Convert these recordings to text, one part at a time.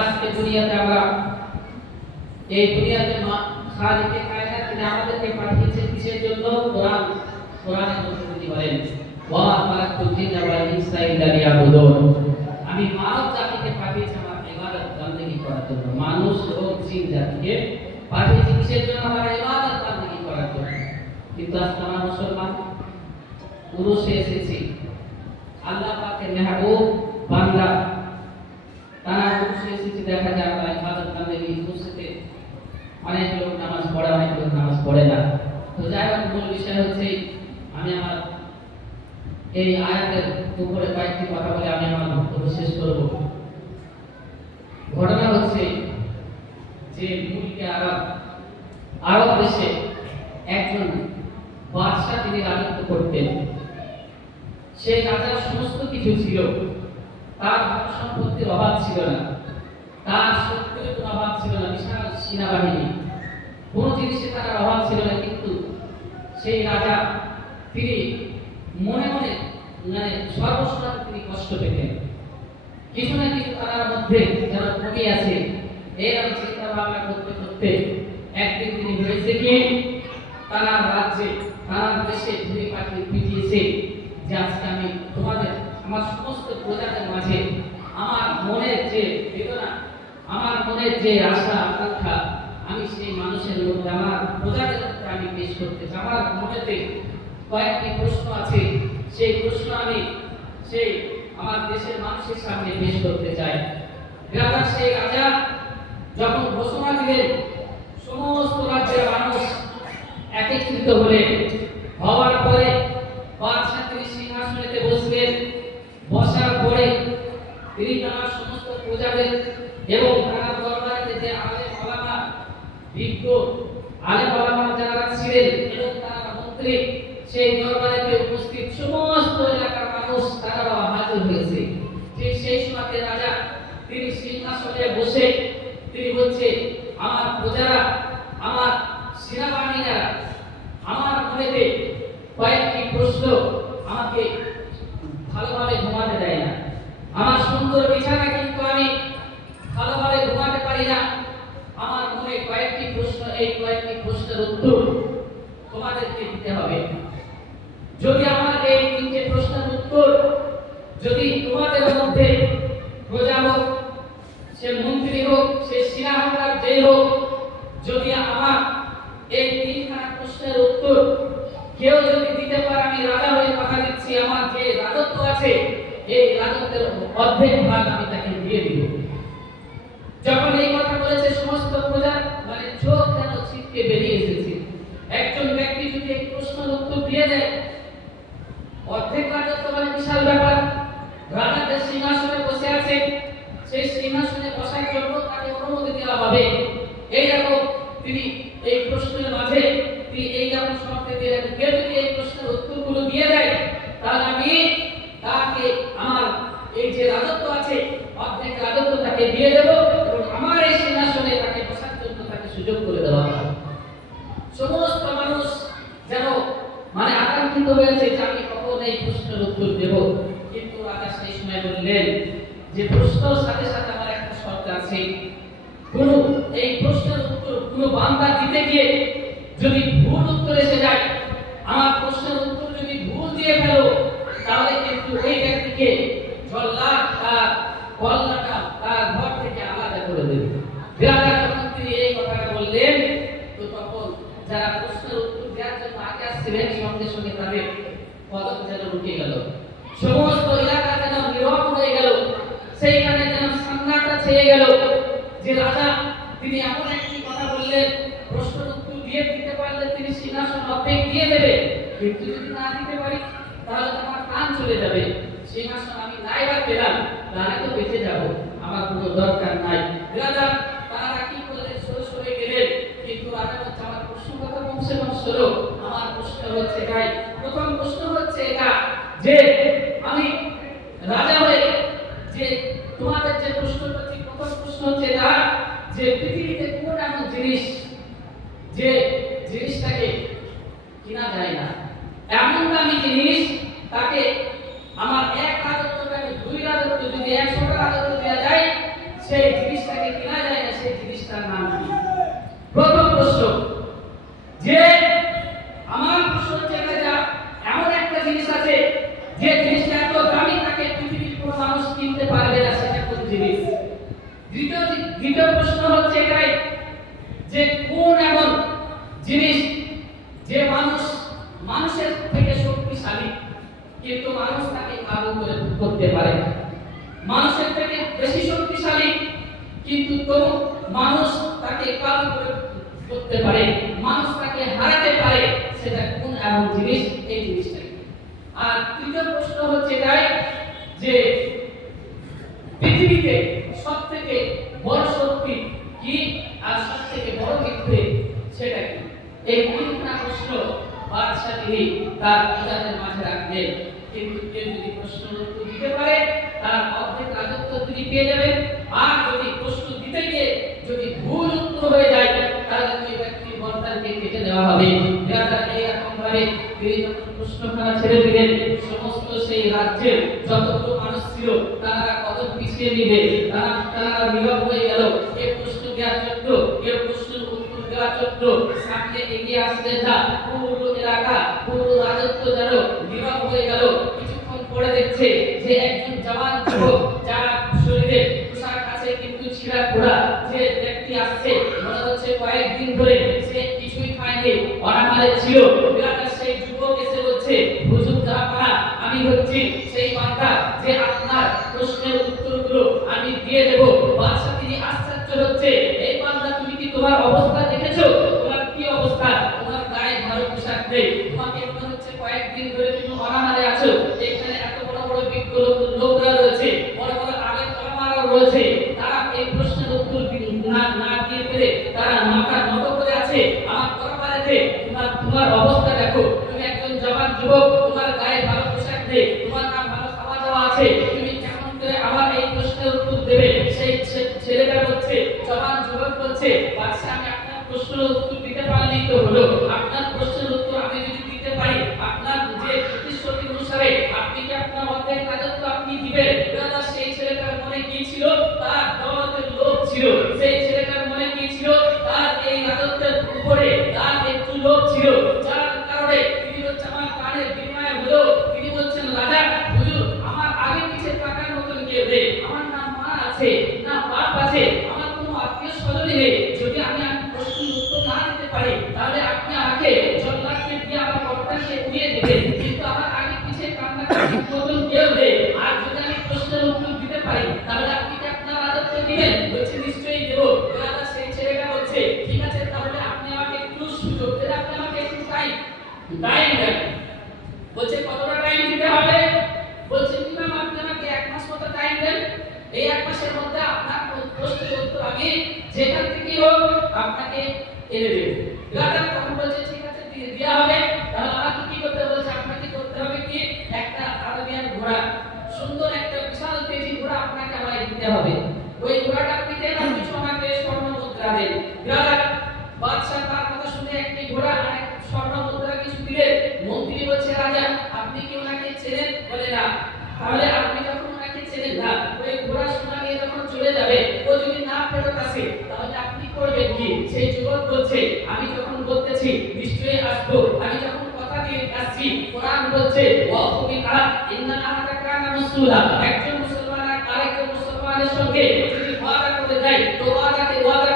আজকে দুনিয়াতে আমরা এই দুনিয়াতে খালিকে কায়নাত তিনি আমাদেরকে পাঠিয়েছেন কিসের জন্য? কোরআনের মধ্যে তিনি বলেন ওয়া খালাকতুল জিন্না ওয়াল ইনসা ইল্লা লিয়াবুদুন। আমি মানব জাতিকে পাঠিয়েছি আমার ইবাদত বندگی করার জন্য। মানুষ ও জিন জাতিকে পাঠিয়েছি কিসের জন্য? আমার ইবাদত বندگی করার জন্য। কিন্তু আজকে আমরা মুসলমান পুরুষে এসেছি আল্লাহ পাকের মেহবুব বান্দা, তারা পুরুষে এসেছি দেখা যায় আমরা ইবাদত বندگی করতে অনেক লোক নামাজ পড়ে, অনেক লোক নামাজ পড়ে না। তো যাই হোক, মূল বিষয় হচ্ছে আমি আমার এই আয়াতের উপরে কয়েকটি কথা বলে আমি আমার বক্তব্য শেষ করব। ঘটনা হচ্ছে যে মুলকে আরব দেশে একজন বাদশা তিনি রাজত্ব করতেন। সেই রাজার সমস্ত কিছু ছিল, তার সম্পত্তির অভাব ছিল না, তার শক্তির কোনো অভাব ছিল না, বিশাল সেনাবাহিনী, কোনো জিনিসের তার অভাব ছিল না। কিন্তু সেই রাজা তিনি মনে মনে সর্বসময় তিনি কষ্ট পেতেন। কিছু না কিছু তার মধ্যে যেন কমে আছে, এরকম চিন্তা ভাবনা করতে করতে একদিন তিনি হয়েছে কি তারা রাজ্যে তারা দেশে ঘুরে পাঠিয়ে পিটিয়েছে যে আজকে আমি তোমাদের আমার সমস্ত প্রজাদের মাঝে আমার মনের যে বেদনা, আমার মনের যে আশা আকাঙ্ক্ষা, আমি সেই মানুষের মধ্যে আমার প্রজাদের মধ্যে আমি পেশ করতে চাই। আমার মনেতে কয়েকটি প্রশ্ন আছে, সেই প্রশ্ন আমি সেই আমার দেশের মানুষের সামনে পেশ করতে চাই। সেই রাজা যখন ঘোষণা দিলেন, সমস্ত রাজ্যের মানুষ একত্রিত হলেন। হওয়ার পরে বাদশা তিনি সিংহাসনেতে বসলেন। বসার পরে তিনি তার সমস্ত প্রজাদের এবং তার দরবারে যে আলেম ওলামা, বিজ্ঞ আলেম ওলামা যারা ছিলেন এবং তার মন্ত্রী, সেই দরবারে উপস্থিত সমস্ত এলাকার মানুষ তারা হাজির হয়েছে। ঠিক সেই সময় রাজা তিনি সিংহাসনে বসে তিনি বলছে, আমার প্রজারা, আমার সেনাবাহিনীরা আমার মনেতে কয়েকটি প্রশ্ন আমাকে ভালোভাবে ঘুমাতে দেয় না। আমার সুন্দর বিছানা কিন্তু আমি ভালোভাবে ঘুমাতে পারি না। আমার মনে কয়েকটি প্রশ্ন, এই কয়েকটি প্রশ্নের উত্তর তোমাদেরকে দিতে হবে। যদি আমার এই তিনটে প্রশ্নের উত্তর যদি তোমাদের মধ্যে প্রজা হোক, সে মন্ত্রী হোক, সে সেনা হোক আর যে হোক, যদি আমার এই তিনখানা প্রশ্নের উত্তর কেউ যদি দিতে পারে, আমি রাজা হয়ে কথা দিচ্ছি, আমার যে রাজত্ব আছে এই রাজত্বের অর্ধেক ভাগ আমি তাকে দিয়ে দিব। যখন এই কথা বলেছে সমস্ত প্রজা চোখ যেন ছিটকে বেরিয়ে এসেছে। একজন ব্যক্তি যদি এই প্রশ্নের উত্তর দিয়ে দেয়, অর্ধেক রাজত্ব বিশাল ব্যাপার। রাজা যে সিংহাসনে বসে আছে, সেই সিংহাসনে বসার জন্য তাকে অনুমতি দেওয়া হবে। এইরকম তিনি এই প্রশ্নের মাঝে তিনি এইরকম শর্তে দিয়ে রাখেন, কেউ যদি এই প্রশ্নের উত্তরগুলো দিয়ে দেয় তাহলে আমি তাকে আমার এই যে রাজত্ব আছে অর্ধেক রাজত্ব তাকে দিয়ে দেব এবং আমার এই সিংহাসনে তাকে বসার জন্য তাকে সুযোগ করে দেওয়া হবে। সমস্ত মানুষ যেন আকাঙ্ক্ষিত হয়েছে যে আমি কখন এই প্রশ্নের উত্তর দেব। কিন্তু রাজা সেই সময় বললেন যে প্রশ্নের সাথে সাথে আমার একটা শর্ত আছে। কোন এই প্রশ্নের উত্তর কোন বান্দা দিতে গিয়ে যদি ভুল উত্তর এসে যায়, আমার প্রশ্নের উত্তর যদি ভুল দিয়ে ফেলো, তাহলে কিন্তু ওই ব্যক্তিকে জল্লাদ তার কল্লাটা তার ঘর থেকে আলাদা করে দেবে। রাজা যখন তিনি এই কথাটা বললেন, তো তখন যারা প্রশ্নের উত্তর দেওয়ার জন্য আগে আসছিলেন সঙ্গে সঙ্গে তাদের পদক যেন উঠে গেল, সমস্ত এলাকা যেন নীরব হয়ে গেল, সেইখানে যেন সান্নাটা ছেয়ে গেল যে রাজা তিনি এমন একটি কথা বললেন, প্রশ্নের উত্তর দিয়ে দিতে পারলে তিনি সিংহাসন অর্ধেক দিয়ে দেবে, কিন্তু যদি না দিতে পারি তাহলে আমার প্রাণ চলে যাবে। সিংহাসন আমি নাইবার পেলাম, তাহলে তো বেঁচে যাব, আমার কোনো দরকার নাই। রাজা তারা কি করলেন, সরে গেলেন। কিন্তু রাজা বলছে আমার প্রশ্ন কথা কমসে কম শোনো। আমার প্রশ্ন হচ্ছে ভাই, প্রথম প্রশ্ন হচ্ছে এটা যে আমি রাজা হয়ে যে তোমাদের যে প্রশ্ন করছি, প্রথম প্রশ্ন হচ্ছে এটা যে পৃথিবীতে কোন এমন জিনিস যে জিনিসটাকে কিনা যায় না, এমন দামি জিনিস তাকে আমার এক রাজত্ব দুই রাজত্ব যদি 100টা রাজত্ব থেকে কেনা যায় না সেই জিনিসটার নাম কি? প্রথম প্রশ্ন যে আমার প্রশ্ন হচ্ছে এটা এমন একটা জিনিস আছে যে জিনিসটা এত দামি তাকে পৃথিবীর কোনো মানুষ কিনতে পারবে না, সেটা কোন জিনিস? দ্বিতীয় প্রশ্ন হচ্ছে এটাই যে কোন এমন জিনিস যে মানুষের থেকে শক্তিশালী কিন্তু মানুষ তাকে কাবু করতে পারে, মানুষের থেকে বেশি শক্তিশালী কিন্তু তো মানুষ তাকে কাবু করতে পারে, মানুষ তাকে হারাতে পারে, সেটা কোন এমন জিনিস? এই জিনিসটা। আর তৃতীয় প্রশ্ন হচ্ছে এটাই যে পৃথিবীতে সবথেকে বড় শক্তি কি আর সবথেকে বড় বিদ্যে সেটা কি? এই তিনটা প্রশ্ন বাদশা তিনি তার প্রজাদের মাঝে রাখলেন, কিন্তু কেউ যদি প্রশ্নের উত্তর দিতে পারে তার অর্ধেক রাজত্ব তিনি পেয়ে যাবেন, আর যদি প্রশ্ন দিতে গিয়ে যদি ভুল উত্তর হয়ে যায় তাহলে ওই ব্যক্তির গর্দানকে কেটে দেওয়া হবে। এরকম ভাবে তিনি যখন প্রশ্নখানা ছেড়ে দিলেন, সমস্ত সেই রাজ্যের যতগুলো মানুষ ছিল তারা কদম পিছিয়ে নিবে, তারা নীরব হয়ে গেল। কেউ প্রশ্ন দেওয়ার জন্য, কেউ প্রশ্নের উত্তর দেওয়ার জন্য সামনে এগিয়ে আসতে যা পুরো এলাকা, পুরো রাজত্ব যেন নীরব হয়ে গেল। কিছুক্ষণ পরে দেখছে যে একজন জওয়ান যুবক যার শরীরে পোশাক আছে কিন্তু ছিঁড়া পোড়া যে ব্যক্তি আসছে, মনে হচ্ছে কয়েকদিন ধরে সে কিছুই খায়নি, অনাহারে ছিল। সেই যুবক এসে বলছে, হুজুর জাহাপানা, আমি হচ্ছি সেই বান্দা যে আপনার প্রশ্নের উত্তরগুলো আমি দিয়ে দেব। বাদশা তিনি আশ্চর্য হচ্ছে, এই বান্দা তুমি কি তোমার অবস্থা দেখেছো? তোমার কি অবস্থা? তোমার গায়ে ভালো পোশাক নেই, তোমাকে মনে হচ্ছে কয়েকদিন ধরে তুমি অনাহারে আছো। এখানে এত বড় বড় বিজ্ঞ লোকরা রয়েছে, বড় বড় আলেম ওলামারা রয়েছে, তারা এই প্রশ্নের উত্তর না দিয়ে পেরে তারা মাথা নত করে আছে আমার দরবারেতে। তোমার অবস্থা দেখো, তুমি একজন জওয়ান যুবক, তোমার গায়ে ভালো পোশাক নেই, তোমার না ভালো খাওয়া দাওয়া আছে, তুমি কেমন করে আমার এই প্রশ্নের উত্তর দেবে? সেই ছেলেটা বলছে, জওয়ান যুবক বলছে, বাদশা আমি আপনার প্রশ্নের উত্তর দিতে পারলেই তো হলো। আপনার প্রশ্নের উত্তর আমি যদি দিতে পারি, আপনার যে প্রতিশ্রুতি অনুসারে আপনি কি আপনার অর্ধেক রাজত্ব আপনি দিবেন? সেই ছেলেটার মনে কি ছিল? তার দৌলতের লোভ ছিল। সেই ছেলেটার মনে কি ছিল? তার এই রাজত্বের উপরে তার একটু লোভ ছিল, যার কারণে তিনি হচ্ছে আমার প্রাণের বিনিময়ে হলো তিনি বলছেন, রাজা হুজুর আমার আগে পিছে তাকার মতন কেউ নেই, আমার না মা আছে না বাপ আছে, আমার কোনো আত্মীয় স্বজন নেই। যদি আমি প্রশ্নের উত্তর না দিতে পারি তাহলে আপনি আমাকে জল্লাদকে দিয়ে আমার কর্তাকে উড়িয়ে দিবেন, কিন্তু আমার আগে পিছে কান্নাকাটির মতন কেউ নেই। আর যদি আমি প্রশ্নের উত্তর দিতে পারি তাহলে আপনি কি আপনার রাজত্ব দিবেন? বলছে নিশ্চয়ই দেব। রাজা সেই ছেলেটা বলছে, ঠিক আছে তাহলে আপনি আমাকে একটু সুযোগ দেন, আপনি আমাকে একটু টাইম দেন। বলছে কতটা টাইম দিতে হবে? বলছে ইমাম আপনি আমাকে 1 মাস মতো টাইম দেন, এই 1 মাসের মধ্যে আপনার প্রশ্নের উত্তর আমি যেখান থেকে হোক আপনাকে এনে দেব। রাজা তখন বলছে ঠিক আছে দেয়া হবে। তাহলে আমাকে কি করতে বলছে? আপনাকে করতে হবে কি, একটা আরবিয়ান ঘোড়া, সুন্দর একটা বিশাল তেজি ঘোড়া আপনাকে আমায় দিতে হবে। ওই ঘোড়াটা আপনি দেন, আর কিছু আমাকে স্বর্ণ মুদ্রা দেন। রাজা বাদশা তার কথা শুনে একটি ঘোড়া আর এক স্বর্ণ মুদ্রা কিছু দিলেন। মন্ত্রী বলছে, রাজা আপনি কি ওনাকে চেনেন? বলে না। তাহলে আপনি যখন ওনাকে চেনেন না, ওই ঘোড়া সোনা নিয়ে যখন চলে যাবে, ও যদি না ফেরত আসে তাহলে আপনি করবেন কি? সেই যুবক বলছে, আমি যখন বলতেছি নিশ্চয়ই আসবো, আমি যখন কথা দিয়ে আসছি, কোরআন বলছে ওয়াকুবিকা ইন্নাল্লাহা কানা মাসউলা, একজন মুসলমান আর আরেকজন মুসলমানের সঙ্গে যদি ওয়াদা করে যায় তো ওয়াদা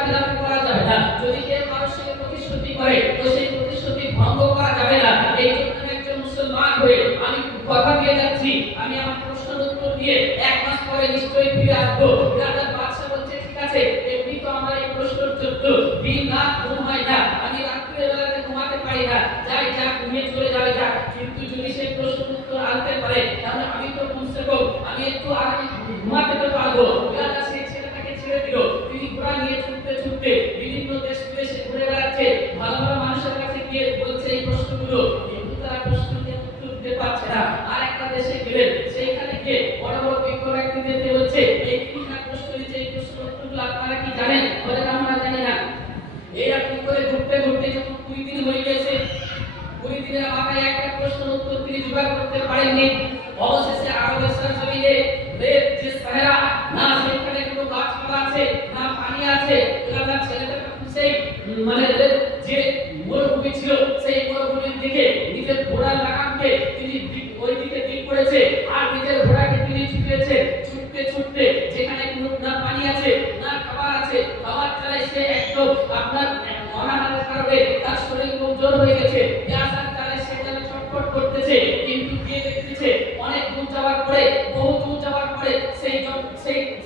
খিলাফ করা যাবে না। যদি কেউ কারোর সঙ্গে প্রতিশ্রুতি করে তো সেই প্রতিশ্রুতি ভঙ্গ করা যাবে না। এই জন্য একজন মুসলমান হয়ে আমি কথা দিয়ে যাচ্ছি, আমি আমার প্রশ্নের উত্তর দিয়ে 1 মাস পরে নিশ্চয়ই ফিরে আসবো। রাজা বাদশা বলছে ঠিক আছে, এমনি তো আমার এই প্রশ্নের জন্য দিন রাত ঘুম হয় না, আমি রাত্রে বেলাতে ঘুমাতে পারি না, যাই যা ঘুমিয়ে চলে যাবে যা, কিন্তু যদি সেই প্রশ্নের উত্তর আনতে পারে তাহলে আমি তো কমসে কম আমি একটু আগে ঘুমাতে তো পারবো। রাজা সেই ছেলেটাকে ছেড়ে দিল। তিনি ঘোড়া নিয়ে ছুটতে ছুটতে বিভিন্ন দেশ বিদেশে ঘুরে বেড়াচ্ছে, ভালো ভালো মানুষের কাছে গিয়ে বলছে এই প্রশ্নগুলো, কিন্তু তারা প্রশ্নকে উত্তর দিতে পারছে না। আর একটা দেশে গেলেন, সেইখানে গিয়ে বড় বড় বিজ্ঞ ব্যক্তিদেরকে বলছে এই তিনটা প্রশ্ন দিচ্ছে, এই প্রশ্নের উত্তরগুলো আপনারা কি জানেন? বলে আমরা জানি না। এইরকম করে ঘুরতে ঘুরতে যখন 20 দিন হয়ে গেছে, 20 দিনের মাথায় একটা প্রশ্নের উত্তর তিনি জোগাড় করতে পারেননি। অবশেষে আরবের জমিনে যে সাহারা, না সেখানে কোনো গাছপালা আছে না আছে রাজা ছেলেটা সেই মানে যে মরুভূমি ছিল সেই মরুভূমির দিকে নিজের ঘোড়ার লাগামকে তিনি ওই দিকে দিক করেছে আর নিজের ঘোড়াকে তিনি ছুটেছে ছুটতে ছুটতে যেখানে কোনো না পানি আছে না খাবার আছে খাবার ছাড়াই সে একদম আপনার অনাহারের কারণে তার শরীর কমজোর হয়ে গেছে পেয়াসার কারণে সে যেন ছটফট করতেছে কিন্তু গিয়ে দেখতেছে অনেক দূর যাওয়ার পরে বহু দূর যাওয়ার পরে সেই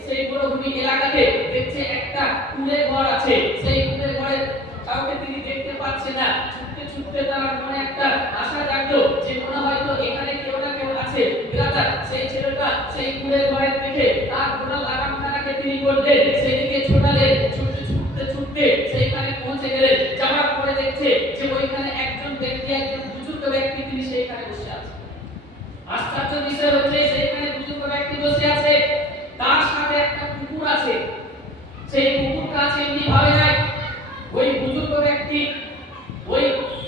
সেই মরুভূমি এলাকাতে দেখছে একটা কুঁড়ে ঘর আছে সেই কুঁড়ে ঘরে কাউকে তিনি দেখতে পাচ্ছে না ছুটতে ছুটতে তার মনে একটা আশা জাগলো যে মনে হয়তো এখানে কেউ না কেউ আছে বিরাদার সেই ছেলেটা সেই কুঁড়ে ঘরে দেখে তার ঘোড়ার লাগামখানাকে তিনি করলেন সেদিকে ছোটালেন ছুটতে ছুটতে ছুটতে সেইখানে পৌঁছে গেলেন যাওয়ার পরে দেখছে যে ওইখানে একজন ব্যক্তি একজন বুজুর্গ ব্যক্তি তিনি সেইখানে বসে আছে আশ্চর্য বিষয় হচ্ছে সেইখানে বুজুর্গ ব্যক্তি বসে আছে তার সাথে একটা কুকুর আছে সেই কুকুরটা আছে এমনি ভাবে নাই ওই বুজুর্গ ব্যক্তি ওই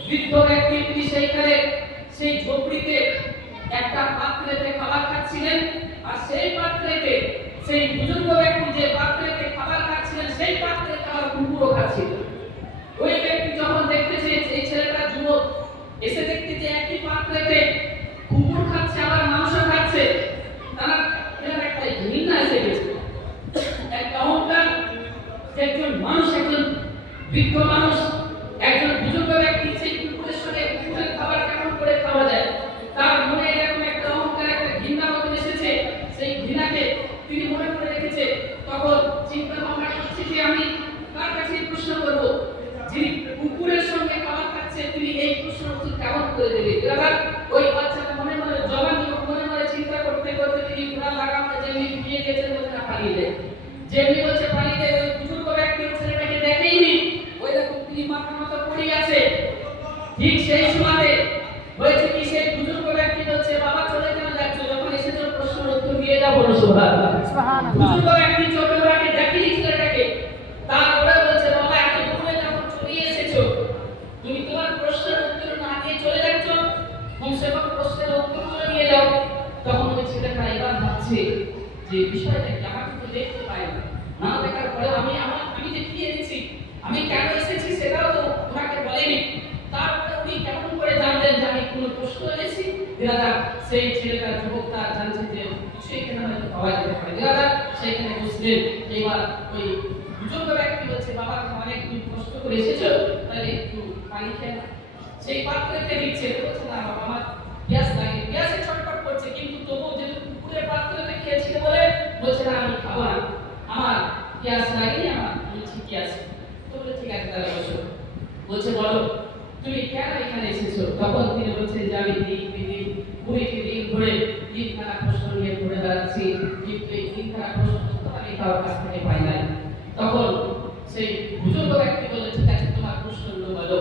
বৃদ্ধ ব্যক্তি তিনি সেইখানে সেই ঝোপড়িতে একটা পাত্রেতে খাবার খাচ্ছিলেন আর সেই পাত্রেতে সেই বুজুর্গ ব্যক্তি যে পাত্রেতে খাবার খাচ্ছিলেন সেই পাত্রে খাবার কুকুরও খাচ্ছিল ওই ব্যক্তি যখন দেখতেছে এই ছেলেটা যুবক এসে দেখতেছে একই পাত্রেতে কুকুর খাচ্ছে আবার মাংস খাচ্ছে তারা এর একটা ঘৃণা এসে গেছে একটা অহংকার একজন মানুষ একজন বৃদ্ধ মানুষ একজন বুজুর্গ ব্যক্তি সেই কুকুরের সঙ্গে কুকুরের খাবার কেমন করে খাওয়া যায় তার মনে এরকম একটা অহংকার একটা ঘৃণা মতো এসেছে সেই ঘৃণাকে তিনি মনে করে রেখেছে তখন চিন্তা ভাবনা করছে যে আমি কার কাছে প্রশ্ন করব যিনি কুকুরের সঙ্গে খাবার খাচ্ছে তিনি এই প্রশ্ন উত্তর কেমন করে দেবে এবার ওই বাচ্চাটা মনে মনে জবান যুবক মনে মনে চিন্তা করতে করতে তিনি ঘোড়া লাগামটা যেমনি দিয়ে গেছেন বলছে না পালিয়ে যায় যেমনি বলছে পালিয়ে যায় ওই বুজুর্গ ব্যক্তি ছেলেটাকে দেখেইনি ওই রকম তিনি মাথা মতো পড়ে আছে ঠিক সেই সময় হয়েছে কি সেই বুজুর্গ ব্যক্তি বলছে বাবা চলে কেন যাচ্ছ যখন এসেছো প্রশ্নের উত্তর দিয়ে যাবো না সুবহানাল্লাহ সুবহানাল্লাহ বুজুর্গ ব্যক্তি চোখে ওরাকে দেখেনি ছেলেটাকে তারপরে বলছে বাবা এত দূরে যখন চলে এসেছো তুমি তোমার প্রশ্নের উত্তর না দিয়ে চলে যাচ্ছ কমসে কম প্রশ্নের উত্তর করে নিয়ে যাও তখন ওই ছেলেটা এবার ভাবছে যে বিষয়টা কি আমাকে তো দেখতে পাই না দেখার পরে আমি যে কি এনেছি আমি কেন এসেছি সেটাও তো তোমাকে বলেনি তারপরে উনি কেমন করে জানলেন যে আমি কোনো প্রশ্ন এনেছি দাদা সেই ছেলেটা যুবকটা জানছে যে কিছু এখানে হয়তো পাওয়া যেতে পারে দাদা সেইখানে বসলেন এবার ওই বুজুর্গ ব্যক্তি বলছে বাবা তুমি অনেক তুমি কষ্ট করে এসেছো তাহলে একটু পানি খেয়ে নাও সেই পাত্রতে দিচ্ছে বলছে না বাবা আমার গ্যাস লাগে গ্যাসে ছটফট করছে কিন্তু তবুও যেহেতু কুকুরের পাত্রতে খেয়েছিল বলে বলছে না আমি খাবো না আমার গ্যাস লাগেনি আমার আমি ঠিকই আছে তো বলে ঠিক আছে তাহলে বসো বলছে বলো তুমি কেন এখানে এসেছো তখন তিনি বলছেন যে আমি কুড়িটি দিন ধরে 3খানা প্রশ্ন নিয়ে ঘুরে বেড়াচ্ছি কিন্তু এই 3খানা প্রশ্ন আমি কারোর কাছ থেকে পাই নাই তখন সেই বুজুর্গ ব্যক্তি বললেন ঠিক আছে তোমার প্রশ্নগুলো বলো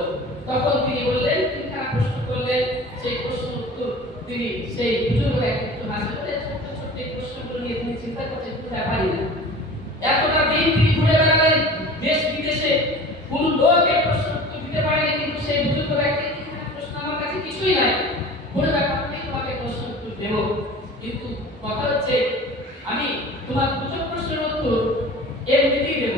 তখন তিনি বললেন 3খানা প্রশ্ন করলেন সেই প্রশ্ন উত্তর তিনি সেই বুজুর্গ ব্যক্তি একটু হাসি বলে ছোট্ট ছোট্ট এই প্রশ্নগুলো নিয়ে তিনি চিন্তা করছেন কোথায় পারি না এতটা দিন তিনি ঘুরে বেড়ালেন দেশ বিদেশে কোন লোক এই প্রশ্ন উত্তর দিতে পারেনি কিন্তু সেই বুজুর্গ ব্যক্তি প্রশ্ন আমার কাছে কিছুই নাই কোনো ব্যাপার নেই তোমাকে প্রশ্ন উত্তর দেব কিন্তু কথা হচ্ছে আমি তোমার দুটো প্রশ্নের উত্তর এমনিতেই দেব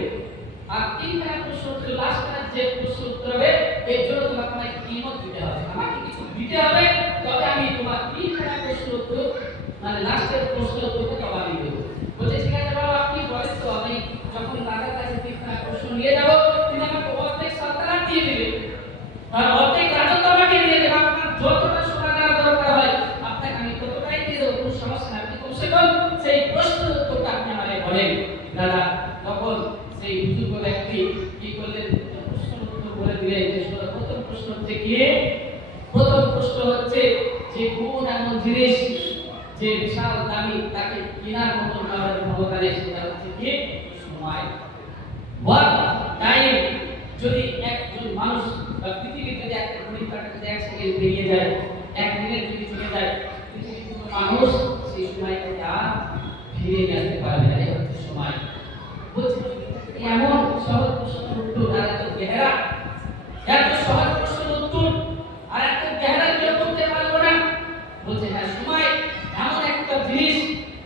আর 3খানা প্রশ্ন উত্তর লাস্টটা যে প্রশ্ন উত্তর হবে এর জন্য তোমাকে আমাকে কিমত দিতে হবে আমাকে কিছু দিতে হবে তবে আমি তোমার 3খানা প্রশ্ন উত্তর মানে লাস্টের প্রশ্ন উত্তরটা তবে আমি দেব বলছে ঠিক আছে বাবা আপনি বলেন তো আমি যখন দাদার কাছে 3খানা প্রশ্ন নিয়ে যাব তিনি আমাকে অর্ধেক সালতানাত দিয়ে দিবেন আর অর্ধেক রাজত্ব আমাকে দিয়ে দেবেন আপনার যতটা সোনা দেওয়ার দরকার হয় আপনাকে আমি ততটাই দিয়ে দেবো কোনো সমস্যা নেই আপনি কমসে কম সেই প্রশ্নের উত্তরটা আপনি আমাকে বলেন দাদা তখন সেই বুজুর্গ ব্যক্তি কি করলেন প্রশ্নের উত্তর বলে দিলেন যে প্রথম প্রশ্ন হচ্ছে কি প্রথম প্রশ্ন হচ্ছে যে কোন এমন জিনিস যে বিশাল দামি তাকে কেনার মতো আমাদের ক্ষমতায় সেটা হচ্ছে কি সময় ওয়াট টাইম যদি একজন মানুষ বা পৃথিবীতে যদি একটা ঘড়ির কাঁটা যদি 1 সেকেন্ড বেরিয়ে যায় 1 মিনিট যদি চলে যায় পৃথিবীর কোনো মানুষ সেই সময়টাকে আর ফিরে নিয়ে আসতে পারবে না এই হচ্ছে সময় বলছে এমন সহজ প্রশ্নের উত্তর আর এত গেহরা এত সহজ প্রশ্নের উত্তর আর এত গেহরা কেউ করতে পারবো না বলছে হ্যাঁ সময় এমন একটা জিনিস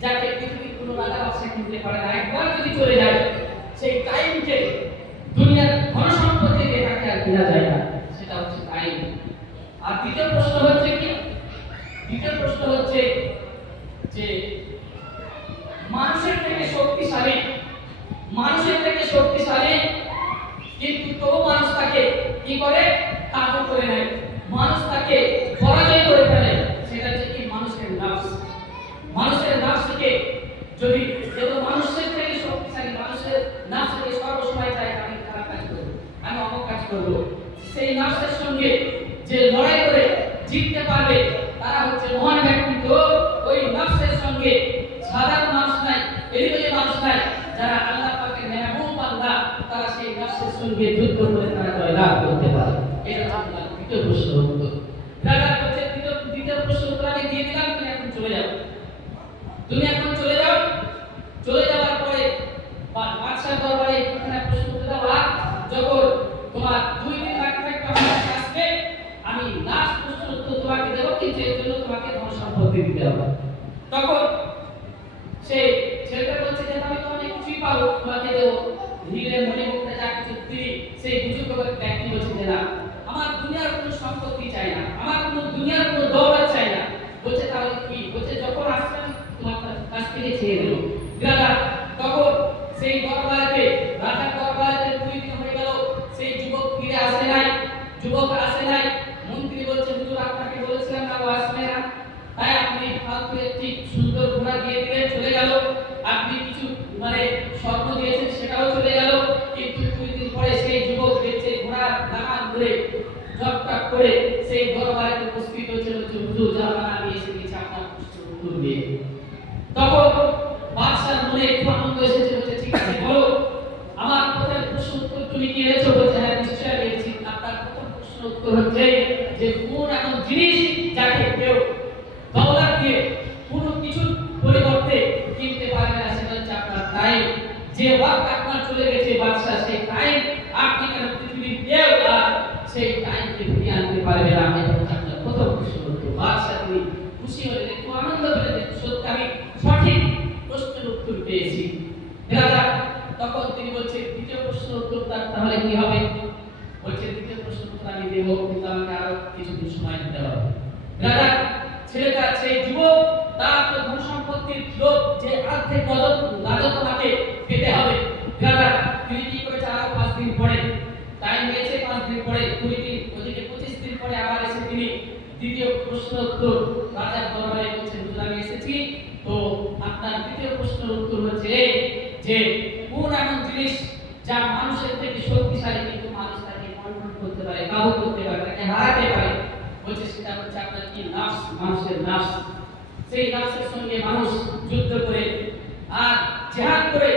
যাকে পৃথিবীর কোনো রাজা বাদশা কিনতে পারে না একবার যদি চলে যায় সেই টাইমকে দুনিয়ার ধন সম্পত্তি দিয়ে তাকে আর কেনা যায় না, সেটা হচ্ছে টাইম। আর দ্বিতীয় প্রশ্ন হচ্ছে কি, দ্বিতীয় প্রশ্ন হচ্ছে যে মানুষের থেকে শক্তিশালী, মানুষের থেকে শক্তিশালী কিন্তু তবু মানুষ তাকে কি করে, কাবু করে নেয়, মানুষ তাকে পরাজয় করে ফেলে। সেটা হচ্ছে কি মানুষের নফস। মানুষের নফসকে যদি যেহেতু মানুষের থেকে শক্তিশালী, মানুষের নফসকে সর্বসময় চায় আমি খারাপ কাজ করব, আমি অমুক কাজ করব, সেই নফসের সঙ্গে যে লড়াই করে জিততে পারবে তারা হচ্ছে মহান ব্যক্তিত্ব। ওই নফসের সঙ্গে সাধারণ মানুষ নাই, এলিবেলি মানুষ নাই, যারা আল্লাহ পাকের মেহবুব বান্দা, তারা সেই নফসের সঙ্গে যুদ্ধ করে তারা জয়লাভ করতে পারে। এটা হচ্ছে দ্বিতীয় প্রশ্ন উত্তর। দাদা হচ্ছে দ্বিতীয় প্রশ্ন উত্তর আমি দিয়ে দিলাম, তুমি এখন চলে যাও, তুমি এখন চলে যাও। চলে যাওয়ার পরে বাদশাহ দরবারে এখানে প্রশ্ন উত্তর দাও, যখন তোমার 2 দিন বাকি থাকবে আমার কাছে আসবে, আমি লাস্ট প্রশ্ন উত্তর তোমাকে দেব, কিন্তু এর জন্য তোমাকে ধন সম্পত্তি দিতে হবে। তখন সেই ছেলেটা বলছে যে আমি তো অনেক কিছুই পাবো, তোমাকে দেবো, হিরে মণি মুক্তা যা কিছু দিই। সেই বুজুর্গ ব্যক্তি বলছে যে না, আমার দুনিয়ার কোনো সম্পত্তি চাই না, আমার কোনো দুনিয়ার কোনো দৌলত চাই না। বলছে তাহলে কি? বলছে যখন আসবে আমি তোমার কাছ থেকে ছেড়ে দেবো। দাদা তখন সেই দরবারে, রাজার দরবারে 2 দিন হয়ে গেল, সেই যুবক ফিরে আসে নাই, যুবক আসে নাই। মন্ত্রী বলছে হুজুর আপনাকে বলেছিলাম না ও আসবে না, তাই আপনি ফালতু একটি সুন্দর ঘোড়া দিয়ে দিলেন, চলে গেল। আপনি কিছু স্বপ্ন দিয়েছেন, সেটাও চলে গেল। কিন্তু 2 দিন পরে সেই যুবক দেখছে ঘোড়া লাগাম ধরে ঝকঝক করে সেই দরবারে উপস্থিত হয়েছে, বলছে হুজুর জানান আমি এসে গেছি আপনার প্রশ্ন উত্তর দিয়ে। তখন বাদশার মনে একটু আনন্দ এসেছে, বলছে ঠিক আছে বলো আমার প্রথম প্রশ্ন উত্তর তুমি কি এনেছো? বলছে হ্যাঁ নিশ্চয়ই এনেছি। আপনার প্রথম প্রশ্ন উত্তর হচ্ছে যে কোন এমন জিনিস যাকে কেউ দৌলত দিয়ে কোনো কিছু পরিবর্তে কিনতে পারবে না, সেটা হচ্ছে আপনার টাইম। যে ওয়াক্ত আপনার চলে গেছে বাদশা, সেই টাইম আপনি কেন পৃথিবীর কেউ আর সেই টাইমকে ফিরিয়ে আনতে পারবে না। এটা হচ্ছে আপনার প্রথম প্রশ্ন উত্তর। বাদশা তিনি খুশি হলেন, একটু আনন্দ পেলেন যে সত্যি আমি সঠিক প্রশ্নের উত্তর পেয়েছি। রাজা তখন তিনি বলছে দ্বিতীয় প্রশ্নের উত্তর তাহলে কি হবে? বলছে দ্বিতীয় প্রশ্নের উত্তর আমি দেব, কিন্তু আমাকে আরো কিছুদিন সময় দিতে হবে। রাজা ছেলেটা সেই যুবক, তার তো ধন সম্পত্তির লোভ, যে অর্ধেক রাজত্ব তাকে পেতে হবে। রাজা তিনি কি করেছে, আরো 5 দিন পরে টাইম নিয়েছে, 5 দিন পরে 20 দিন, ওদিকে 25 দিন পরে আবার এসে তিনি দ্বিতীয় প্রশ্ন উত্তর রাজার দরবারে বলছেন হুজুর আমি এসেছি, তো আপনার দ্বিতীয় প্রশ্নের উত্তর হচ্ছে যে কোন এমন জিনিস যা মানুষের থেকে শক্তিশালী কিন্তু মানুষ তাকে কন্ট্রোল করতে পারে, কাবু করতে পারে, তাকে হারাতে পারে। বলছে সেটা হচ্ছে আপনার কি নফস, মানুষের নফস। সেই নফসের সঙ্গে মানুষ যুদ্ধ করে আর জিহাদ করে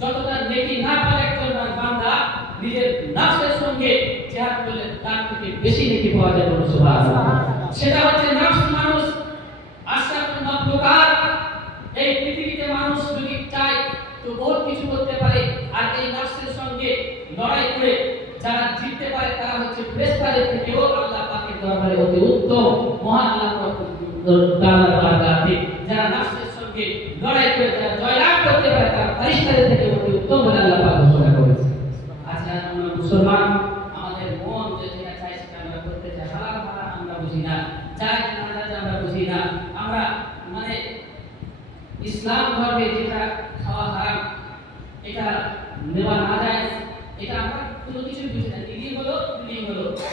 যতটা নেকি না পায় একজন বান্দা, নিজের নফসের সঙ্গে জিহাদ করলে তার থেকে বেশি নেকি পাওয়া যায়। সুবহানাল্লাহ। সেটা হচ্ছে নফস। মানুষ আশরাফুল মাখলুকাত, এই পৃথিবীতে মানুষ যদি চায় তো বহুত কিছু করতে পারে। আর এই নফসের সঙ্গে লড়াই করে যারা জিততে পারে তারা হচ্ছে ফেরেশতাদের থেকেও আল্লাহ পাকের দরবারে অতি উত্তম, মহান আল্লাহ তাআলার বারগাহে যারা নফসের সঙ্গে লড়াই করে যারা জয়লাভ করতে পারে তারা ফেরেশতাদের থেকে অতি উত্তম বলে আল্লাহ পাক ঘোষণা করেছে। আচ্ছা আমরা মুসলমান, আমাদের মন যেটা চাই সেটা আমরা করতে চাই, হালাল হারাম আমরা বুঝি না, চাই না আমরা বুঝি না। আমরা ইসলাম ধর্মে যেটা খাওয়া হারাম, এটা নেওয়া না যায়, এটা আমরা কোনো কিছু বুঝি না, দিদি হলো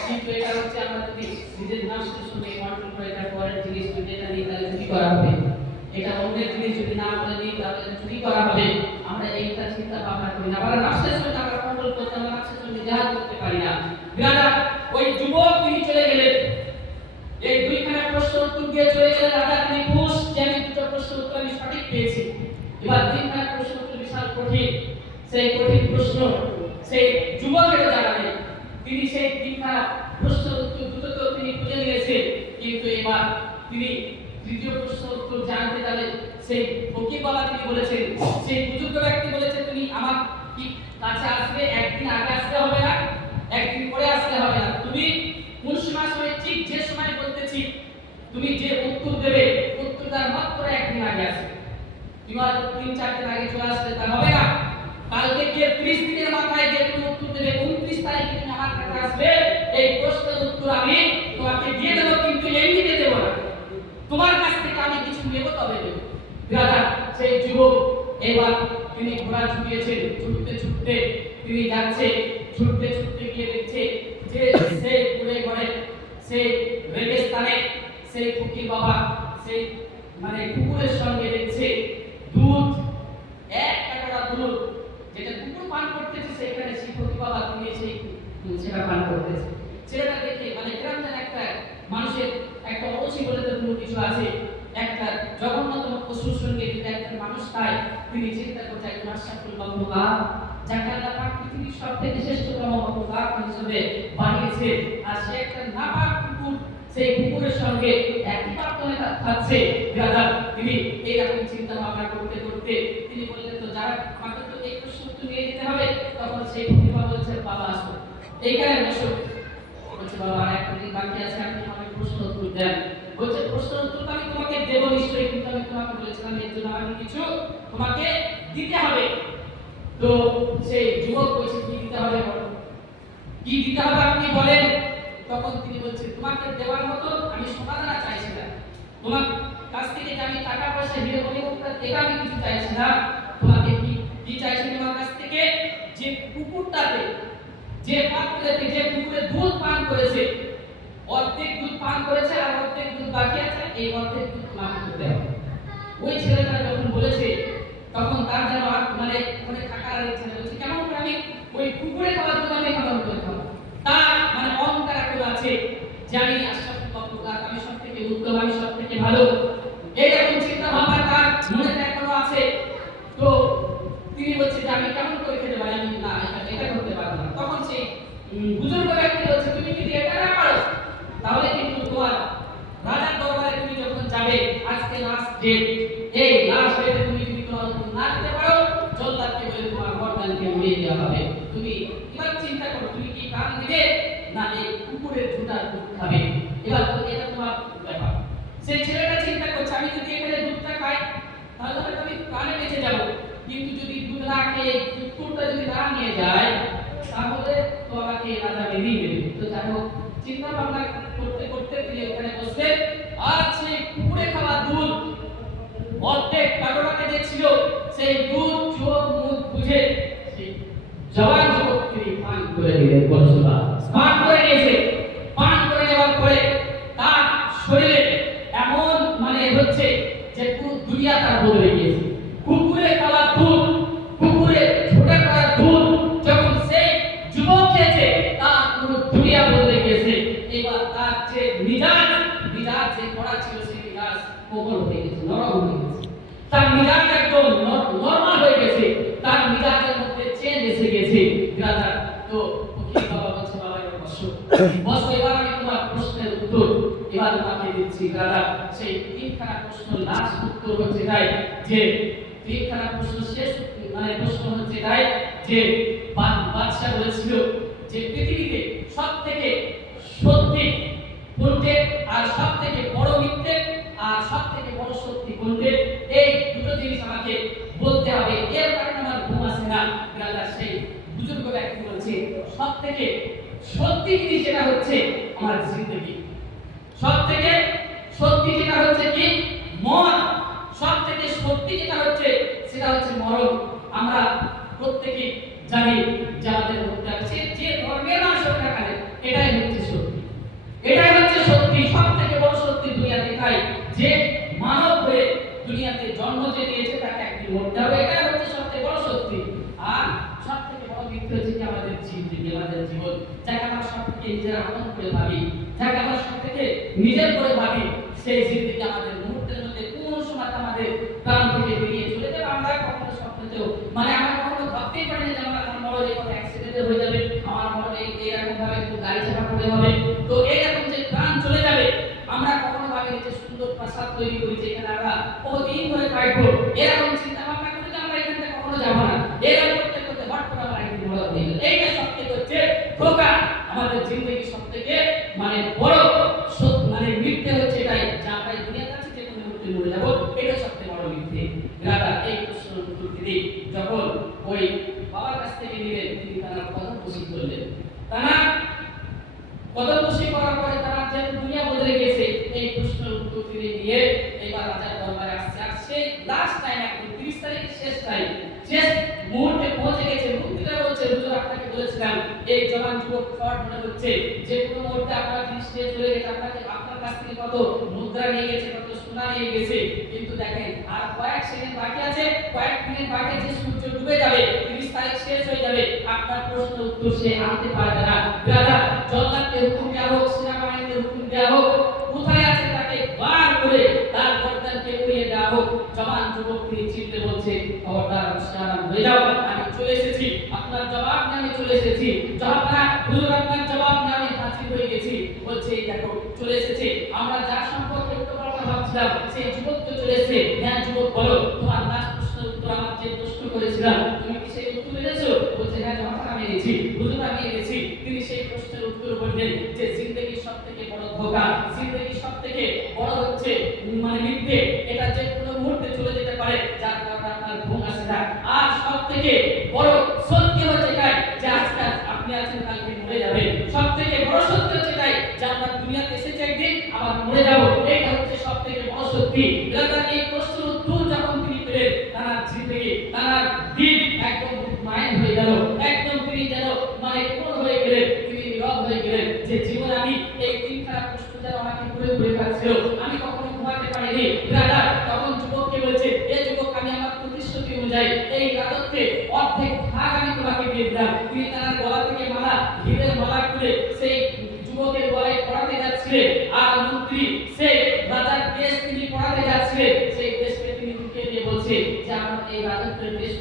কিন্তু এটা হচ্ছে আমরা যদি নিজের নফসের সঙ্গে কন্ট্রোল করে এটা পরের জিনিস যদি এটা নিয়ে তাহলে চুরি করা হবে, এটা অন্যের জিনিস যদি না করে নিই তাহলে চুরি করা হবে। আমরা এইটা চিন্তা ভাবনা করি না, আমরা নফসের সঙ্গে আমরা কন্ট্রোল করতে, আমরা নফসের সঙ্গে জিহাদ করতে পারি না। রাজা ওই যুবক তিনি চলে গেলেন, এই 2খানা প্রশ্ন উত্তর দিয়ে চলে গেলেন। রাজা তিনি খুশ যে আমি 2টা প্রশ্ন উত্তর আমি সঠিক পেয়েছি। এবার 3খানা প্রশ্ন উত্তর বিশাল কঠিন, সেই কঠিন প্রশ্ন সেই যুবকের জানা নেই, তিনি সেই 3খানা প্রশ্ন উত্তর দ্রুত তিনি খুঁজে নিয়েছেন। কিন্তু এবার তিনি তৃতীয় প্রশ্ন উত্তর জানতে গেলে সেই ফকিরওয়ালা তিনি বলেছেন, সেই বুজুর্গ ব্যক্তি বলেছে তুমি আমার কি কাছে আসবে, একদিন আগে আসতে হবে না, একদিন পরে আসতে হবে না, তুমি কোন সময় ঠিক যে সময় বলতেছি তুমি যে উত্তর দেবে উত্তরটার মাত্র একদিন আগে আসবে। তোমার 3-4 দিন আগে চলে আসলে তা হবে না, কালকে গিয়ে 30 দিনের মাথায় যে তুমি উত্তর দেবে 29 তারিখে তুমি আমার কাছে আসবে, এই প্রশ্নের উত্তর আমি তোমাকে দিয়ে দেব, কিন্তু এমনিতে দেব না, তোমার কাছ থেকে আমি কিছু নেব, তবে দেব। দাদা সেই যুবক এবার তিনি ঘোড়া ছুটিয়েছেন, ছুটতে ছুটতে তিনি যাচ্ছে, ছুটতে ছুটতে গিয়ে দেখছে যে সেই পুরে ঘরে সেই রেগিস্তানে সেই ফকির বাবা সেই মানে কুকুরের সঙ্গে দেখছে দুধ, এক কাঁটা দুধ যেটা কুকুর পান করতেছে, সেখানে সেই ফকির বাবা তিনি সেই সেটা পান করতেছে। ছেলেটা দেখে মানে গ্রামের একটা মানুষের একটা অবশ্যই বলে তো কোনো কিছু আছে, একটা জঘন্যতম পশুর সঙ্গে যদি একজন মানুষ খায়, তিনি চিন্তা করতে একজন আশরাফুল মাখলুকাত, যাকে আল্লাহ পাক পৃথিবীর সবথেকে শ্রেষ্ঠতম মাখলুকাত হিসেবে বানিয়েছে, আর সে একটা নাপাক কুকুর, সেই কুকুরের সঙ্গে একই পাত্রে খাচ্ছে। দাদা তিনি এইরকম চিন্তা ভাবনা করতে করতে তিনি বললেন, তো যারা আমাকে তো এই প্রশ্ন উত্তর নিয়ে দিতে হবে। তখন সেই প্রতিভা বলছে, বাবা আসো এইখানে বসো। বলছে, বাবা আর একটা দিন বাকি আছে, আপনি আমাকে প্রশ্ন উত্তর দেন। বলছে, প্রশ্ন উত্তর আমি তোমাকে দেব নিশ্চয়ই, কিন্তু আমি তোমাকে বলেছিলাম এর জন্য আমাকে কিছু তোমাকে দিতে হবে। তো সেই যুবক বলছে, কি দিতে হবে বলো, কি দিতে হবে আপনি বলেন। তখন তিনি বলছেন, তোমাকে দেওয়ার মতো আমি সোনাদানা চাইছি না, তোমার কাছ থেকে যে আমি টাকা পয়সা হিরে মণিমুক্তা এটা আমি কিছু চাইছি না, তোমাকে কি চাইছি তোমার কাছ থেকে, যে কুকুরটাকে যে পাত্রেতে যে কুকুরে দুধ পান করেছে, অর্ধেক দুধ পান করেছে আর অর্ধেক দুধ বাকি আছে, এই অর্ধেক দুধ তোমাকে দিতে হবে। ওই ছেলেটা যখন বলেছে তখন তার যেন আর মানে অনেক টাকার ইচ্ছা হচ্ছে, কেমন করে আমি ওই কুকুরে খাবার দুধ আমি কেমন করে খাবো, তার মানে অহংকার একটা আছে যে আমি আশরাফুল মাখলুকাত, আমি সবথেকে উত্তম, আমি সবথেকে ভালো, এইরকম চিন্তা ভাবনা তার মনে এখনো আছে। তো তিনি বলছে যে আমি কেমন করে খেতে পারি, আমি না এটা করতে পারবো না। তখন সেই বুজুর্গ ব্যক্তি বলছে, তুমি যদি এটা না পারো তাহলে কিন্তু তোমার রাজার দরবারে তুমি যখন যাবে, আজকে লাস্ট ডেট, এই লাস্ট ডেটে তুমি যদি তোমার না দিতে পারো, জল্লাদকে বলে তোমার গর্দানকে উড়িয়ে দেওয়া হবে। তুমি এবার চিন্তা করো, তুমি কি প্রাণ দিবে না এই কুকুরের ঝুঁটার দুধ খাবে, এবার তো এটা তোমার ব্যাপার। সেই ছেলেটা চিন্তা করছে, আমি যদি এখানে দুধটা খাই তাহলে হয়তো আমি প্রাণে বেঁচে যাব, কিন্তু যদি দুধ না খেয়ে কুকুরটা যদি না নিয়ে যায় তাহলে তো আমাকে রাজা মেরেই দেবে। তো যাই হোক চিন্তা ভাবনা করতে করতে তিনি ওখানে বসলেন, আর সেই কুকুরে খাওয়া দুধ অর্ধেক কাটোটাকে যে ছিল, সেই দুধ চোখ মুখ বুঝে সেই জওয়ান যুবক তিনি পান করে দিলেন। বলছিলাম পান করে নিয়েছে, পান করে নেওয়ার পরে তার শরীরে এমন মানে হচ্ছে যে পুরো দুনিয়া তার বদলে গিয়েছে। কুকুরে খাওয়া দুধ, কুকুরে ঝোটা করা দুধ যখন সেই যুবক খেয়েছে, তার পুরো দুনিয়া বদলে গিয়েছে। এবার তার যে মিজাজ যে করা ছিল, সেই মিজাজ কোমল হয়ে গেছে, নরম হয়ে গেছে, তার মিজাজ একদম নরমাল হয়ে গেছে, তার মিজাজের মধ্যে চেঞ্জ এসে গেছে। দাদা তো ফকির বাবা বলছে, বাবা এবার বসো, বসো, এবার আমি তোমার প্রশ্নের উত্তর এবার তোমাকে দিচ্ছি। দাদা সেই তিনখানা প্রশ্ন লাস্ট উত্তর হচ্ছে তাই যে তিনখানা প্রশ্ন শেষ মানে প্রশ্ন হচ্ছে তাই যে বাদশা বলেছিল যে পৃথিবীতে সবথেকে সত্যি কোনটি, আর সবথেকে বড় মিথ্যে, আর সবথেকে বড় সত্যি কোনটি, এই দুটো জিনিস আমাকে বলতে হবে, এর কারণে আমার ঘুম আসে না। দাদা সেই বুজুর্গ ব্যক্তি বলছে, সবথেকে সত্যি জিনিস যেটা হচ্ছে আমার জিন্দেগি, সবথেকে সত্যি যেটা হচ্ছে কি মরণ, সবথেকে সত্যি যেটা হচ্ছে সেটা হচ্ছে মরণ। আমরা প্রত্যেকে জানি যে আমাদের মধ্যে আছে যে ধর্মের মানুষ থাকলে এটাই হচ্ছে সত্যি, এটাই হচ্ছে সত্যি, সবথেকে বড় সত্যি দুনিয়াতে তাই যে মানব হয়ে দুনিয়াতে জন্ম যে নিয়েছে তাকে একদিন মরতে হবে, এটাই হচ্ছে সবথেকে বড় সত্যি। আর সবথেকে বড় মিথ্যে হচ্ছে কি আমাদের জিন্দেগি, আমাদের জীবন, যাকে আমরা সবথেকে নিজের আপন করে ভাবি, যাকে আমরা সবথেকে নিজের করে ভাবি, সেই জিন্দেগি আমাদের মুহূর্তের মধ্যে কোন সময় আমাদের প্রাণ থেকে বেরিয়ে চলে যাবে। আমরা কখনো স্বপ্নেতেও মানে আমরা কখনো ভাবতেই পারি না যে আমার বড় কোনো অ্যাক্সিডেন্ট হয়ে যাবে, আমার বড় এইরকম ভাবে একটু গাড়ি চাপা পড়ে হবে, তো এইরকম যে প্রাণ চলে যাবে। আমরা কখনো ভাবি যে সুন্দর প্রাসাদ তৈরি করি যেখানে আমরা বহুদিন ধরে থাকবো, এরকম চিন্তা ভাবনা করি যে আমরা এখান থেকে কখনো যাবো না, এরকম করতে করতে হট করে আমরা একদিন বড় হয়ে গেল। এইটা সবথেকে হচ্ছে ধোঁকা, আমাদের জিন্দেগি সবথেকে মানে বড় মানে মিথ্যে হচ্ছে এটাই, যা আমরা দুনিয়াতে আছি যে কোনো মুহূর্তে মরে যাবো, এটা সবথেকে বড় মিথ্যে। দাদা এই প্রশ্নের উত্তর দিতে যখন ওই বাবার কাছ থেকে নিলেন, তিনি তারা কদম খুশি করলেন। তারা কদম খুশি করার পরে তারা যেহেতু দুনিয়া বদলে গেছে, এই প্রশ্নের উত্তর তিনি নিয়ে এবার রাজার দরবারে আসছে। আর সেই লাস্ট টাইম, একদম 30 তারিখের শেষ টাইম, শেষ মুহূর্তে পৌঁছে গেছে। মুক্তিটা বলছে, হুজুর আপনাকে বলেছিলাম এই জওয়ান যুবক ফ্রড মনে হচ্ছে, যে কোনো মুহূর্তে আপনার জিনিস নিয়ে চলে গেছে, আপনার কাছ থেকে কত মুদ্রা নিয়ে গেছে, কত সোনা নিয়ে গেছে, কিন্তু দেখেন আর কয়েক সেকেন্ড বাকি আছে, কয়েক মিনিট বাকি আছে, সূর্য ডুবে যাবে, 30 তারিখ শেষ হয়ে যাবে, আপনার প্রশ্ন উত্তর সে আনতে পারবে না। রাজা জল্লাদকে হুকুম দেওয়া হোক, সেনাবাহিনীকে হুকুম দেওয়া হোক, কোথায় আছে তাকে বার করে তার গর্দানকে উড়িয়ে দেওয়া হোক। জওয়ান যুবক তিনি চিনতে বলছে, খবরদার সাবধান হয়ে যাও, আমি চলে এসেছি, আপনার জবাব নিয়ে আমি চলে এসেছি। জবাবনা হুজুর আপনার জবাব নিয়ে আমি হাজির হয়ে গেছি। বলছে এই দেখো চলে এসেছে, আমরা যার সম্পর্কে একটু কথা ভাবছিলাম সেই যুবক তো চলে এসেছে। হ্যাঁ যুবক বলো, তোমার লাস্ট প্রশ্নের উত্তর আমার যে প্রশ্ন করেছিলাম তুমি কি সেই উত্তর এনেছো? বলছে হ্যাঁ জবাব আমি এনেছি, হুজুর আমি এনেছি। তিনি সেই প্রশ্নের উত্তর বললেন যে জিন্দেগির সবথেকে বড় ধোঁকা, জিন্দেগির সবথেকে বড় হচ্ছে মিথ্যে, এটা যে কোনো মুহূর্তে চলে যেতে পারে, যার কারণে আপনার ঘুম আসে না। আর সবথেকে বড় সত্যি হচ্ছে এটাই যে আজকে আপনি আছেন, কালকে মরে যাবেন। সবথেকে বড় সত্য হচ্ছে এটাই যে আমরা দুনিয়াতে এসেছি একদিন, আবার মরে যাব। এটা হচ্ছে সবথেকে বড় সত্যি। রাজা এই প্রশ্নের উত্তর যখন তিনি পেলেন, তার জিন্দেগি, তার দিন একদম মাইন্ড হয়ে গেল, একদম তিনি যেন কোমর হয়ে গেলেন, তিনি নীরব হয়ে গেলেন যে জীবন আমি এই তিনখানা প্রশ্ন যেন আমাকে ঘুরে ঘুরে খাচ্ছিল, আমি কখনো ঘুমাতে পারিনি। রাজা তখন যুবককে বলছে, এই যুবক আমি আমার প্রতিশ্রুতি অনুযায়ী এই রাজত্বে অর্ধেক ভাগ আমি তোমাকে দিয়ে দিলাম। তিনি তার গলা থেকে মালা, হীরের মালা খুলে সেই যুবকের গলায় পরাতে যাচ্ছিলেন। আর মন্ত্রী সেই রাজার দেশ তিনি পরাতে যাচ্ছিলেন, সেই দেশকে তিনি ঢুকে দিয়ে বলছে যে আমার এই রাজত্বের দেশ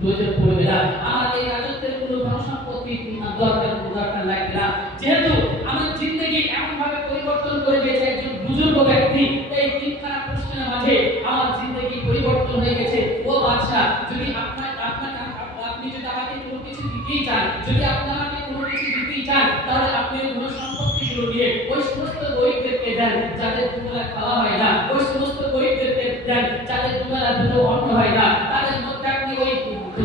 প্রয়োজন পড়বে না, আমার এই রাজত্বের কোনো ধনসম্পত্তি দরকার লাগবে না, যেহেতু আমার জিন্দেগি এমন ভাবে পরিবর্তন করে দিয়েছে একজন বুজুর্গ ব্যক্তি। এই তিনখানা প্রশ্নের মাঝে আমার জিন্দেগি পরিবর্তন হয়ে গেছে। ও বাদশা, যদি আপনি যদি আমাকে কোনো কিছু দিতেই চান, যদি আপনি আমাকে কোনো কিছু দিতেই চান, তাহলে আপনি কোনো সম্পত্তিগুলো দিয়ে ওই সমস্ত গরিবদেরকে দেন যাদের দুবেলা খাওয়া হয় না, ওই সমস্ত গরিবদেরকে দেন যাদের দুবেলা দুটো অন্ন হয় না, তাদের মধ্যে আপনি ওই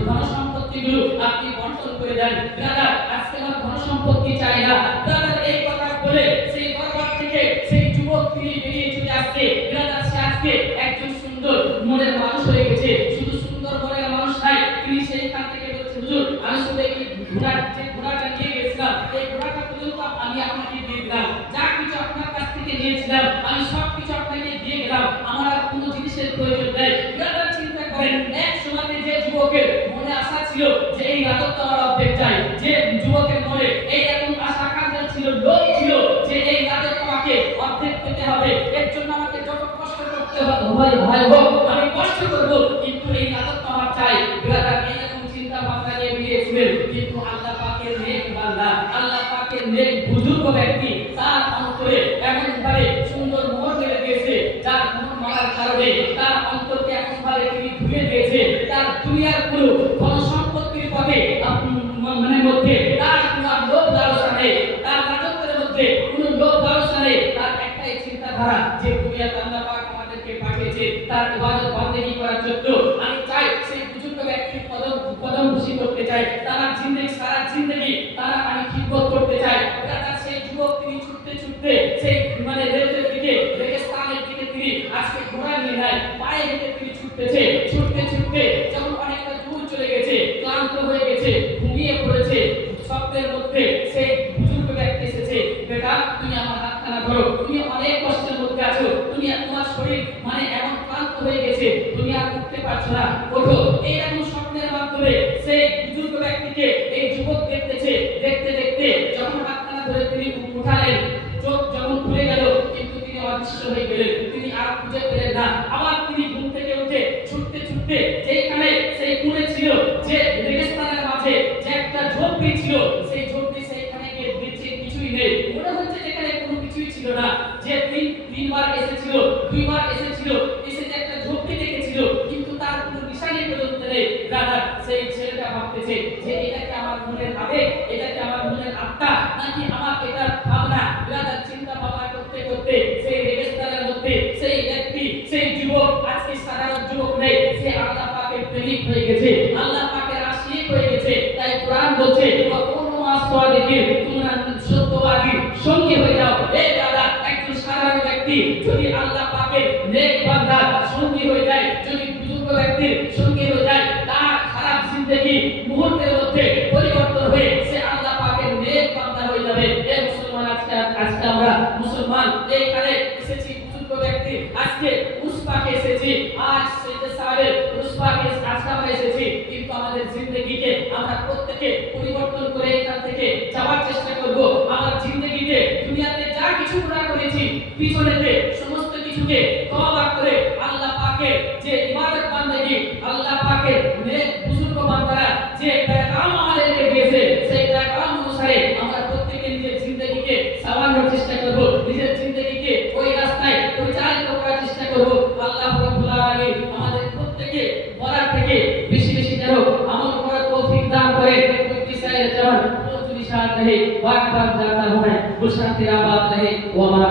ধনসম্পত্তিগুলো আপনি বন্টন করে দেন। দাদা আজকে আমার ধনসম্পত্তি চাই না। দাদা এই কথা বলে সেই দরবার থেকে সেই যুবক তিনি বেরিয়ে চলে আসছে। দাদা সে আজকে একজন সুন্দর মনের মানুষ হয়ে গেছে। শুধু সুন্দর মনের মানুষ নাই, তিনি সেইখান থেকে বলছে হুজুর আমি শুধু এই ঘোড়াটা নিয়ে গেছিলাম, এই ঘোড়াটা পর্যন্ত আমি আপনাকে দিয়ে দিলাম, যা কিছু আপনার কাছ থেকে নিয়েছিলাম আমি সব কিছু আপনাকে দিয়ে গেলাম, আমার আর কোনো জিনিসের প্রয়োজন নেই। দাদা চিন্তা করেন, এক সময় যে যুবকের মনে আশা ছিল যে এই রাজত্ব আমার অর্ধেক চাই, যে যুবকের মনে এই এমন আশা আকাঙ্ক্ষা ছিল, লোভ ছিল যে এই রাজত্ব আমাকে অর্ধেক পেতে হবে, এর জন্য আমাকে যত কষ্ট করতে হয় হোক আমি কষ্ট করব, কিন্তু এই রাজত্ব আমার চাই। দাদা এরকম চিন্তা ভাবনা নিয়ে বেরিয়েছিলেন, কিন্তু আল্লাহ পাকের নেক বান্দা, আল্লাহ পাকের নেক বুজুর্গ ব্যক্তি, তার অন্তরে এমন ভাবে সুন্দর মোহর মেরে দিয়েছে, যার মোহর মারার কারণে তার অন্তরকে এমন ভাবে তিনি ধুয়ে দিয়েছে, তার দুনিয়ার কোনো ধনসম্পত্তির পথে মধ্যে তার কোনো লোভ লালসা নেই, তার রাজত্বের মধ্যে কোনো লোভ লালসা নেই। তার একটাই চিন্তাধারা যে দুনিয়াতে আল্লাহ পাক আমাদেরকে পাঠিয়েছে তার ইবাদত বন্দেগী করার জন্য। আমি চাই সেই বুজুর্গ ব্যক্তির কদম খুশি করতে চাই, তার জিন্দেগি সারা জিন্দেগি তারা আমি খিদমত করতে চাই। তার সেই যুবক তিনি ছুটতে ছুটতে সেই রেলের দিকে, রেগিস্তানের দিকে তিনি আজকে ঘোড়া নিয়ে নাই, পায়ে হেঁটে তিনি ছুটতেছে। ছুটতে ছুটতে যখন অনেকটা দূর চলে গেছে, ক্লান্ত হয়ে গেছে, ঘুমিয়ে পড়েছে, স্বপ্নের মধ্যে সেই বুজুর্গ ব্যক্তি এসেছে, বেটা তুমি আমার হাতখানা ধরো, তুমি অনেক কষ্টের মধ্যে আছো, তুমি তোমার শরীর এমন ক্লান্ত হয়ে গেছে, তুমি আর উঠতে পারছো না, ওঠো। এইরকম স্বপ্নের মাধ্যমে সেই বুজুর্গ ব্যক্তিকে এই যুবক দেখতেছে। দেখতে দেখতে যখন হাতখানা ধরে তিনি উঠালেন, চোখ যখন খুলে গেল, কিন্তু তিনি অদৃশ্য হয়ে গেলেন, তিনি আর খুঁজে পেলেন না। আবার তিনি ঘুম থেকে উঠে ছুটতে ছুটতে যেখানে সেই কুড়ে ছিল, যে রেগিস্তানের মাঝে যে একটা ঝোপড়ি ছিল, সেই ঝোপড়ি সেইখানে গিয়ে দেখছে কিছুই নেই, মনে হচ্ছে যেখানে কোনো কিছুই ছিল না। যে তিনবার এসেছিল, দুইবার এসেছিল, এসে যে একটা ঝোপড়ি দেখেছিল, কিন্তু তার কোনো নিশানি পর্যন্ত নেই। দাদা সেই ছেলেটা ভাবতেছে যে এটা কি আমার মনের আবেগ, এটা কি আমার মনের আত্মা, নাকি আমার এটা ভাবনা। দাদা চিন্তা ভাবনা করতে করতে সেই রেগিস্তানের মধ্যে সেই ব্যক্তি, সেই যুবক আজকে সাধারণ যুবক নেই, সে আল্লাহ পাকের প্রেমিক হয়ে গেছে, আল্লাহ পাকের জিন্দেগি মুহূর্তের মধ্যে পরিবর্তন হয়ে সে আল্লাহ পাকের নেক বান্দা হয়ে যাবে। এই মুসলমান আজকে আমরা মুসলমান এইখানে এসেছি বুজুর্গ ব্যক্তি, আজকে উসপাকে এসেছি, আজ সেটা সাহেব উসপাকে আজকে আমরা এসেছি, কিন্তু আমাদের জিন্দেগিকে আমরা প্রত্যেকে পরিবর্তন করে এখান থেকে যাওয়ার চেষ্টা করব। আমার জিন্দেগিতে দুনিয়াতে যা কিছু গুনাহ করেছি পিছনেতে সমস্ত কিছুকে তওবা করে আল্লাহ পাকের যে ইবাদত বান্দাগি, আল্লাহ পাকের নেক বুজুর্গ বান্দারা যে পেগাম আমাদেরকে দিয়েছে সেই পেগাম অনুসারে আমরা প্রত্যেকে নিজের জিন্দেগিকে সাওয়ানোর চেষ্টা করব, নিজের জিন্দেগিকে ওই রাস্তায় পরিচালিত করার চেষ্টা করব। আল্লাহ রাব্বুল আলামিন আমাদের প্রত্যেকে বলার থেকে বেশি বেশি যেন আমল করার তৌফিক দান করেন। সাইয়ের জামান ও যদি সাথ রহে বাক বাক जाता हूं मैं गुलशन तेरा बात रहे वो हमारा